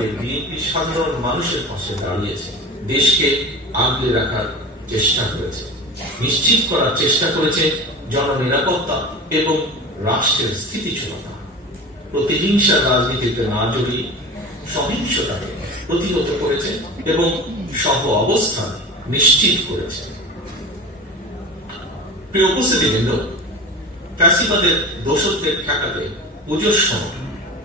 ভাবে বিএনপি সাধারণ মানুষের পাশে দাঁড়িয়েছে, দেশকে আগলে রাখার চেষ্টা করেছে, নিশ্চিত করার চেষ্টা করেছে জননিরাপত্তা এবং রাষ্ট্রের স্থিতিশীলতা। প্রতিহিংসার রাজনীতিতে না জড়িয়ে সহিংসতাকে প্রতিহত করেছে এবং সহ অবস্থান নিশ্চিত করেছে। প্রিয় উপস্থিতিবৃন্দ, ফ্যাসিবাদের দোষকদের ঠেকাতে পুজোর সময়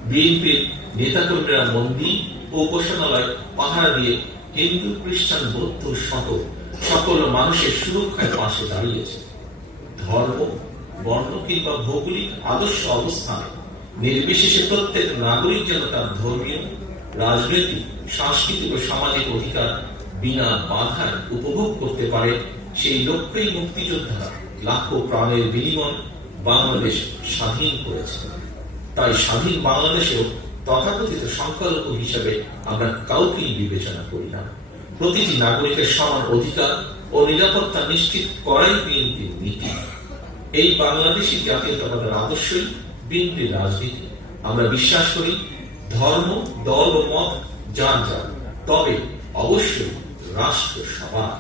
বিএনপির নেতাকর্মীরা মন্দির ও উপাসনালয় পাহারা দিয়ে হিন্দু, খ্রিস্টান, বৌদ্ধ সহ সকল মানুষের সুরক্ষায় পাশে দাঁড়িয়েছে। ধর্ম, বর্ণ কিংবা ভৌগোলিক আদর্শ অবস্থানে নির্বিশেষে প্রত্যেক নাগরিক যেন তার ধর্মীয়, রাজনৈতিক, সাংস্কৃতিক ও সামাজিক অধিকার বিনা বাধায় উপভোগ করতে পারে, সেই লক্ষ্যেই মুক্তিযোদ্ধারা লাখো প্রাণের বিনিময় বাংলাদেশ স্বাধীন করেছে। তাই স্বাধীন বাংলাদেশেও তথাকথিত সংখ্যালঘু হিসাবে আমরা কাউকেই বিবেচনা করি না। প্রতিটি নাগরিকের সমান অধিকার ও নিরাপত্তা নিশ্চিত করাই বিএনপির নীতি। এই বাংলাদেশী জাতীয়তাবাদের আদর্শই বিএনপির রাজনীতি। আমরা বিশ্বাস করি ধর্ম, দল ও মত যার যার, তবে অবশ্যই রাষ্ট্র সবার।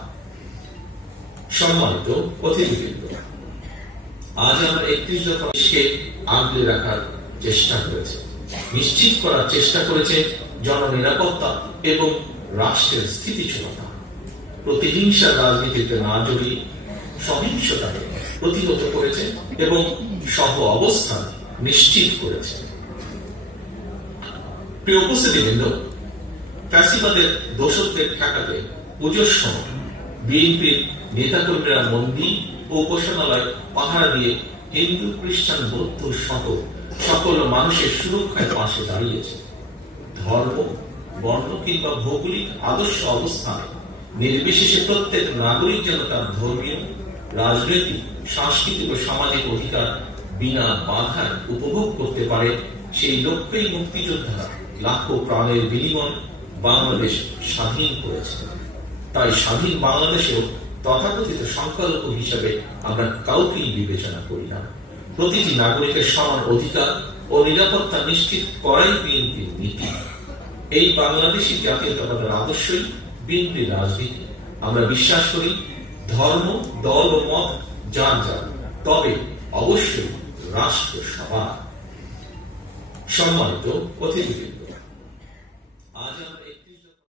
সম্মানিত অতিথিবৃন্দ, আজ আমরা 31 দফা দেশকে আগলে রাখার চেষ্টা করেছে, নিশ্চিত করার চেষ্টা করেছে জননিরাপত্তা এবং রাষ্ট্রের স্থিতিশীলতা। প্রতিহিংসার রাজনীতিতে না জড়িয়ে সহিংসতাকে প্রতিহত করেছে এবং সহ অবস্থান নিশ্চিত করেছে। প্রিয় উপস্থিতিবৃন্দ, ফ্যাসিবাদের দোষকদের ঠেকাতে পুজোর সময় বিএনপির নেতাকর্মীরা মন্দির ও উপাসনালয় পাহারা দিয়ে হিন্দু, খ্রিস্টান, বৌদ্ধ সহ সকল মানুষের সুরক্ষায় পাশে দাঁড়িয়েছে। ধর্ম, বর্ণ কিংবা ভৌগোলিক আদর্শ অবস্থানে নির্বিশেষে প্রত্যেক নাগরিক যেন তার ধর্মীয়, রাজনৈতিক, সাংস্কৃতিক ও সামাজিক অধিকার বিনা বাধায় উপভোগ করতে পারে, সেই লক্ষ্যেই মুক্তিযোদ্ধারা লাখো প্রাণের বিনিময় বাংলাদেশ স্বাধীন করেছে। তাই স্বাধীন বাংলাদেশেও তথাকথিত সংখ্যালঘু হিসাবে আমরা কাউকেই বিবেচনা করি না। প্রতিটি নাগরিকের সমান অধিকার ও নিরাপত্তা নিশ্চিত করাই বিএনপির নীতি। এই বাংলাদেশী জাতীয়তাবাদের আদর্শই বিএনপির রাজনীতি। আমরা বিশ্বাস করি ধর্ম, দল ও মত যার যার, তবে অবশ্যই রাষ্ট্র সবার। সম্মানিত অতিথিবৃন্দ,